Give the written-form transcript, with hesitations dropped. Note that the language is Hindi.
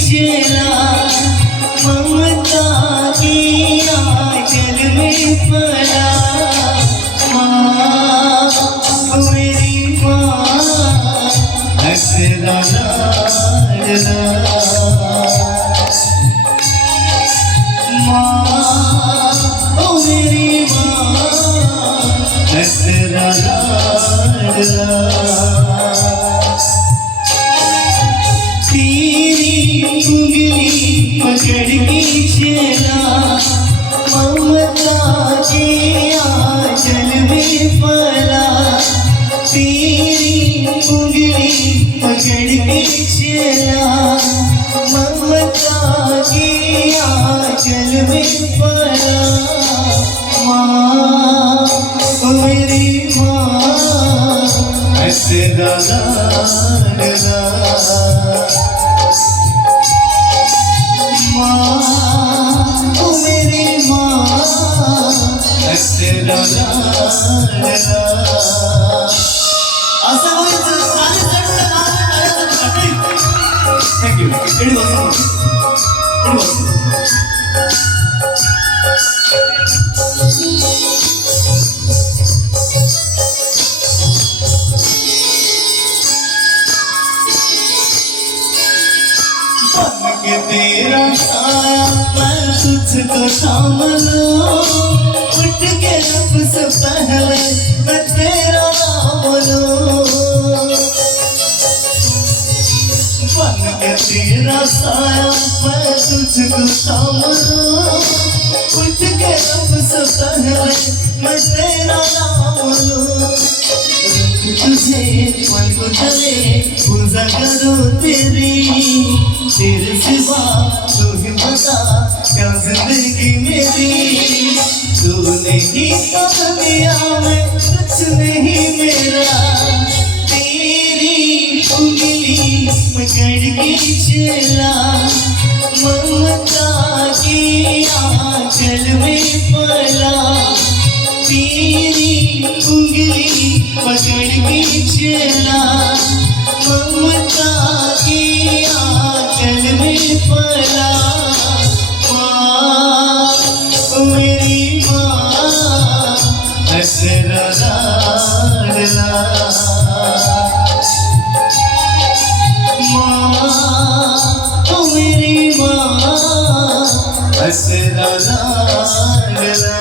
चला ममता की आंचल में पला माँ मेरी माँ हसरा लाडला माँ ओ मेरी माँ हसरा लाडला उंगली पकड़ के चला ममता के आंचल में पला तेरी उंगली पकड़ के चला ममता के आंचल में पला माँ मेरी माँ हसरा लाडला मेरी माँ हसरा लाडला असं बोलायचं सारे चढून थँक्यू एवढी बस के तेरा साया मैं तुझको थाम लूं उठ के लब से पहले मैं तेरा नाम लूं बन के तेरा साया मैं तुझको थाम लूं उठ के लब से पहले मैं तेरा नाम लूं तुझे मन को चले पूजा करो तेरे सिवा तू ही बता क्या जिंदगी मेरी तू नहीं तो दुनिया में कुछ नहीं मेरा तेरी उंगली पकड़ के चला ममता की आंचल में पला तेरी उंगली पकड़ के चला ममता की आंचल में पला माँ मेरी माँ हसरा लाडला माँ मेरी माँ हसरा लाडला